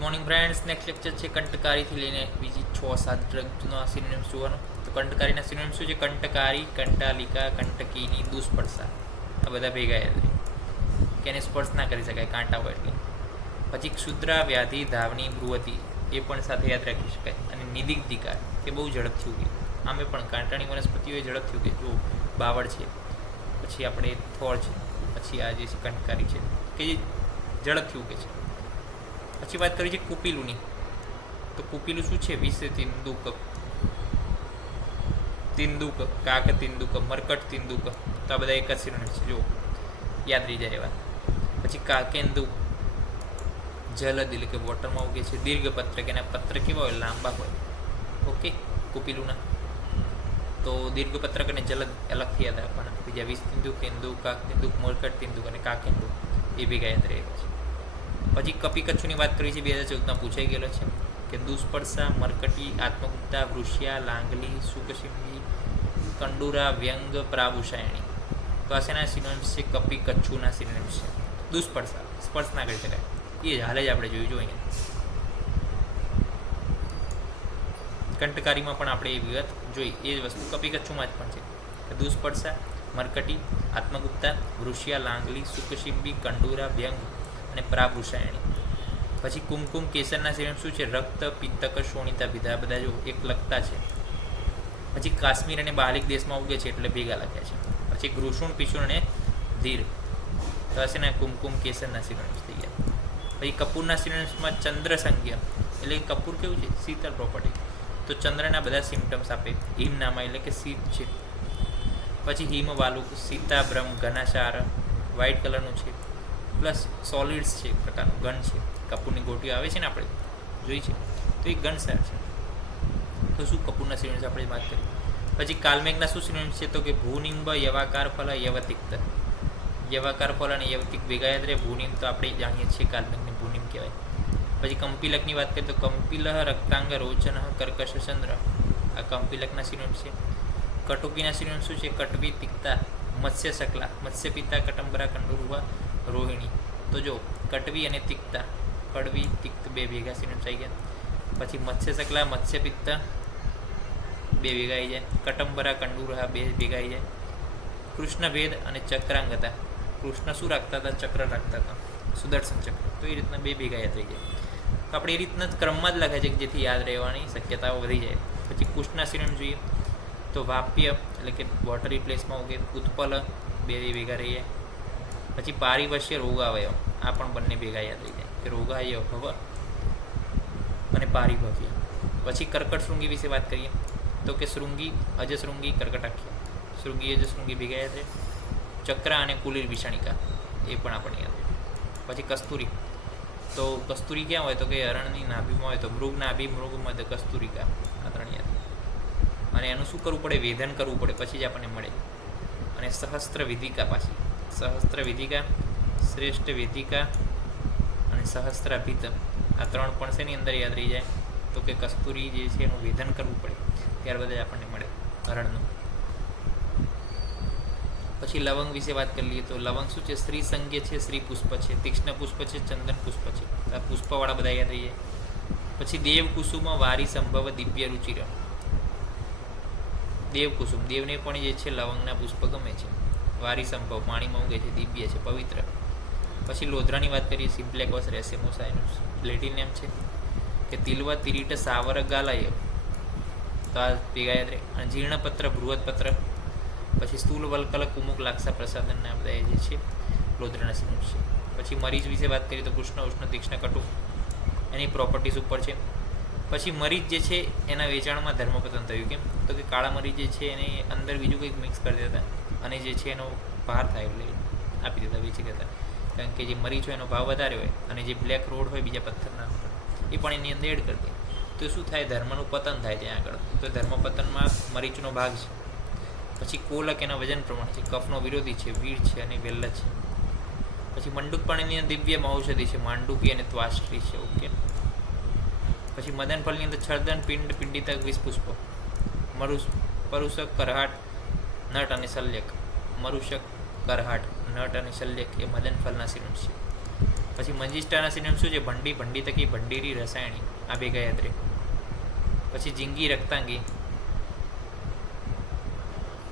Morning friends, next lecture છે કંટકારીથી લઈને બીજી 6-7 ડ્રગના સિનોનિમ્સ જોવાનું. તો કંટકારીના સિનોનિમ્સ શું છે? કંટકારી, કંટાલિકા, કંટકીની, દુષ્પર્શા, આ બધા ભેગા યાદ રહે કે એને સ્પર્શ ના કરી શકાય કાંટા હોય એટલે. પછી ક્ષુદ્રા, વ્યાધિ, ધાવની, બૃહતી એ પણ સાથે યાદ રાખી શકાય. અને નિદિગ્ધિકા એ બહુ ઝડપથી ઉગે, આમે પણ કાંટાની વનસ્પતિઓ એ ઝડપથી ઉગે. જો બાવળ છે, પછી આપણે થોર છે, પછી આ જે છે કંટકારી છે કે જે ઝડપથી ઉગે છે. પછી વાત કરી છે કુપીલુની. તો કુપીલું શું છે? વિષ તિંદુક, તિંદુક, કાક તિંદુક, મરકટ તિંદુક. તો આ બધા એક જ સિનોનિમ છે, જો યાદ રહી જાય એવા. પછી કાકેન્દુ, જલદ એટલે કે વોટરમાં ઉગે છે. દીર્ઘ પત્ર કે એના પત્ર કેવા હોય? લાંબા હોય. ઓકે, કુપીલુના. તો દીર્ઘ પત્રક અને જલદ અલગથી યાદ રાખવાના. બીજા વિષ તિંદુક, તેંદુક, કાક તિંદુક, મરકટ તિંદુક અને કાકેન્દુ એ ભેગા યાદ રહે છે. પછી કપી કચ્છુની વાત કરી છે, 2014માં પૂછાઈ ગયેલો છે કે દુષ્પર્શા, મરકટી, આત્મગુપ્તા, વૃષ્યા, લાંગલી, સુકશિંગી, કંડુરા, વ્યંગ, પ્રાભૂષાયણી. તો આ શેના સિનોનિમ્સ છે? કપી કચ્છુના સિનોનિમ્સ છે. દુષ્પર્શા, સ્પર્શ ના કરી શકાય, એ હાલે જ આપણે જોયું જોઈએ. કંટકારીમાં પણ આપણે એ વિગત જોઈ, એ જ વસ્તુ કપી કચ્છુમાં જ પણ છે કે દુષ્પર્શા, મરકટી, આત્મગુપ્તા, વૃષ્યા, લાંગલી, સુકશિંબી, કંડુરા, વ્યંગ અને પ્રાભૂષાયણી. પછી કુમકુમ કેસરના સિનોનિમ શું છે? રક્ત, પિત્તક, શોણિતા, ભીધા, બધા જો એક લખતા છે. પછી કાશ્મીર અને બાલિક દેશમાં ઉગે છે એટલે ભેગા લખ્યા છે. પછી ગૃષુણ, પિશુણ અને ધીર. તો હશે ને કુમકુમ કેસરના સિનોનિમ્સ થઈ ગયા. પછી કપૂરના સિનોનિમ્સમાં ચંદ્રસંજ્ઞ એટલે કપૂર કેવું છે? શીતળ પ્રોપર્ટી. તો ચંદ્રના બધા સિમ્ટમ્સ આપે. હિમનામા એટલે કે શીત છે. પછી હિમવાલુક, સીતાભ્રમ, ઘનાસાર, વ્હાઇટ કલરનું છે, પ્લસ સોલિડ્સ છે, એક પ્રકારનું ઘન છે. કપૂરની ગોટીઓ આવે છે ને, આપણે જોઈ છે, તો એ ઘનસાર છે. તો શું કપૂરના સિનોનિમ્સ આપણે વાત કરી. પછી કાલમેઘના શું સિનોનિમ્સ છે? તો કે ભૂનિંબ, યવાકાર ફલ, યવતિક્ત. યવાકાર ફલ અને યવતિક ભેગા યાદ રહે. ભૂનિમ તો આપણે જાણીએ છીએ, કાલમેઘને ભૂનિમ કહેવાય. પછી કંપિલકની વાત કરીએ તો કંપિલ, રક્તાંગ, રોચન, કર્કશ, ચંદ્ર. આ કંપિલકના સિનોનિમ્સ છે. કટુકીના સિનોનિમ્સ શું છે? કટવી, તિક્તા, મત્સ્ય શકલા, મત્સ્ય પિતા, કટંબરા, કંડુરુવા, રોહિણી. તો જો કટવી અને તિક્તા, કડવી, તિક્ત બે ભેગા સિનોનિમ્સ આવી ગયા. પછી મત્સ્ય શકલા, મત્સ્ય પિત્ત બે ભેગા આવી જાય. કટંબરા, કંડુરા બે ભેગા આવી જાય. કૃષ્ણ ભેદ અને ચક્રાંગતા. કૃષ્ણ શું રાખતા હતા? ચક્ર રાખતા હતા, સુદર્શન ચક્ર. તો એ રીતના બે ભેગા યાદ રહી જાય. તો આપણે એ રીતના જ ક્રમમાં જ લખાય છે કે જેથી યાદ રહેવાની શક્યતાઓ વધી જાય. પછી કુશના સિનોનિમ જોઈએ તો વાપ્ય એટલે કે વોટરી પ્લેસમાં ઉગે. ઉત્પલ બે ભેગા રહી જાય. પછી પારિવશ્ય, રોગાવયવ, આ પણ બંને ભેગા યાદ રહી જાય કે રોગાયવ હવ અને પારિભવ્ય. પછી કર્કટ શૃંગી વિશે વાત કરીએ તો કે શૃંગી, અજશૃંગી, કર્કટાખ્ય. શૃંગી, અજશૃંગી ભેગા યાદ રહે. ચક્ર અને કુલીર વિષાણિકા એ પણ આપણને યાદ રહે. પછી કસ્તુરી, તો કસ્તુરી ક્યાં હોય? તો કે હરણની નાભીમાં હોય. તો મૃગ નાભી, મૃગ મધ, કસ્તુરિકા, આ ત્રણ યાદ. અને એનું શું કરવું પડે? વેધન કરવું પડે, પછી જ આપણને મળે. અને સહસ્ત્ર વિધિકા, પાછી સહસ્ત્ર વિધિકા, શ્રેષ્ઠ વિધિકા અને સહસ્ત્રાભિત, આ ત્રણ પણ શેની અંદર યાદ રહી જાય? તો કે કસ્તુરી જે છે એનું વેધન કરવું પડે, ત્યારબાદ જ આપણને મળે હરણનું. પછી લવંગ વિશે વાત કરી લઈએ તો લવંગ શું છે? સ્ત્રી સંજ્ઞ છે, શ્રી પુષ્પ છે, તીક્ષ્ણ પુષ્પ છે, ચંદન પુષ્પ છે. આ પુષ્પવાળા બધા યાદ રહી જાય. પછી દેવકુસુમ, વારી સંભવ, દિવ્ય રુચિર. દેવકુસુમ, દેવને પણ જે છે લવંગના પુષ્પ ગમે છે. વારી સંભવ, પાણીમાં ઉગે છે, દિવ્ય છે, પવિત્ર. પછી લોધરાની વાત કરીએ, સિમ્પ્લેકોસ રેસેમોસા, એનું લેટિન નેમ છે કે તિલવા, તિરીટ, સાવર, ગાલાય. તો આ ભેગા યાદ રહે. અને જીર્ણપત્ર, બૃહદપત્ર. પછી સ્થૂલ, વલ્કલ, કુમુક, લાક્ષા, પ્રસાદનના બધા જે છે લોધરાના સિનોનિમ્સ છે. પછી મરીચ વિશે વાત કરીએ તો કૃષ્ણ, ઉષ્ણ, તીક્ષ્ણ, કટુ એની પ્રોપર્ટીઝ ઉપર છે. પછી મરીચ જે છે એના વેચાણમાં ધર્મપતન થયું. કેમ? તો કે કાળા મરીચ જે છે એને અંદર બીજું કંઈક મિક્સ કરી દેતા અને જે છે એનો ભાર થાય એટલે આપી દેતા, વેચી દેતા. કારણ કે જે મરીચ હોય એનો ભાવ વધારે હોય અને જે બ્લેક રોડ હોય બીજા પથ્થરના એ પણ એની અંદર એડ કરી દે. તો શું થાય? ધર્મનું પતન થાય ત્યાં આગળ. તો ધર્મપતનમાં મરીચનો ભાગ છે. પછી કોલક એના વજન પ્રમાણે છે, કફનો વિરોધી છે, વીર છે અને વેલ્લ છે. પછી મંડુક પણ એની અંદર દિવ્ય ઔષધિ છે, માંડુકી અને ત્વાષ્ટ્રી છે. ઓકે. પછી મદન ફળની અંદર છર્દન, પિંડ, પિંડિતક, વિષપુષ્પ, પરુષક, કરહાટ, નટ અને શલ્યક. મરુષક, કરહાટ, નટ અને શલ્યક એ મદન ફળના સિનોનિમ્સ છે. પછી મંજિષ્ટાના સિનોનિમ શું છે? ભંડી, ભંડીતકી, ભંડીરી, રસાયણી. આ ભેગા યાદ રહે. પછી જિંગી, રક્તાંગી,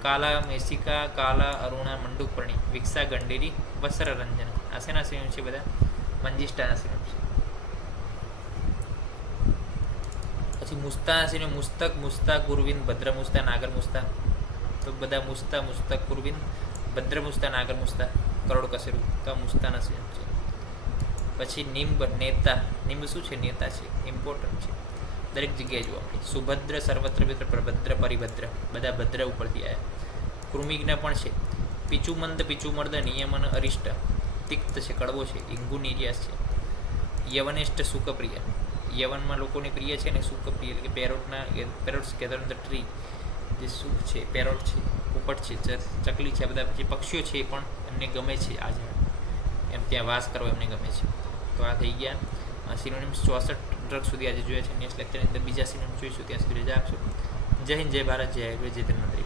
કાલા મેસિકા, કાલા અરુણા, મંડુકપર્ણી, વિક્ષા, ગંડેરી, વસ્ત્ર રંજન. આ શેના સિનોનિમ છે? બધા મંજિષ્ટાના સિનોનિમ છે. પછી મુસ્તાના સિનોનિમ મુસ્તક, મુસ્તા, કુરવિન, ભદ્ર મુસ્તા, નાગર મુસ્તા. તો બધા મુસ્તા, મુસ્તક, કુરવિન, ભદ્ર મુસ્તા, નાગર મુસ્તા, કરોડ કસેરું. તો મુસ્તાના સિનોનિમ છે. પછી નિમ્બ, નેતા. નિમ્બ શું છે? નેતા છે, ઇમ્પોર્ટન્ટ છે, દરેક જગ્યાએ જોવા મળે. સુભદ્ર, સર્વત્ર મિત્ર, પ્રભદ્ર, પરિભદ્ર. બધા ભદ્ર ઉપરથી આવ્યા. કૃમિજ્ઞ પણ છે. પીચુમંદ, પીચુમર્દ, નિયમન, અરિષ્ટ. તિક્ત છે, કડવો છે, ઇંગુ, નિર્યાસ છે. યવનેષ્ટ, સુખપ્રિય. યવનમાં લોકોની પ્રિય છે ને સુખપ્રિય, એટલે કે parrots gather on the tree. જે સુખ છે, પેરોટ છે, પોપટ છે, ચકલી છે, આ બધા જે પક્ષીઓ છે એ પણ એમને ગમે છે. આ ઝાડ એમ ત્યાં વાસ કરવો એમને ગમે છે. તો આ થઈ ગયા સિનોનિમ્સ. 64 ડ્રગ સુધી આજે જોયા છે. નેક્સ્ટ લેક્ચરની અંદર બીજા સિનોનિમ જોઈશું. ત્યાં સુધી રજા આપશો. જય હિન્દ, જય ભારત, જય આયુર્વેદ, જય ધન્વંતરી.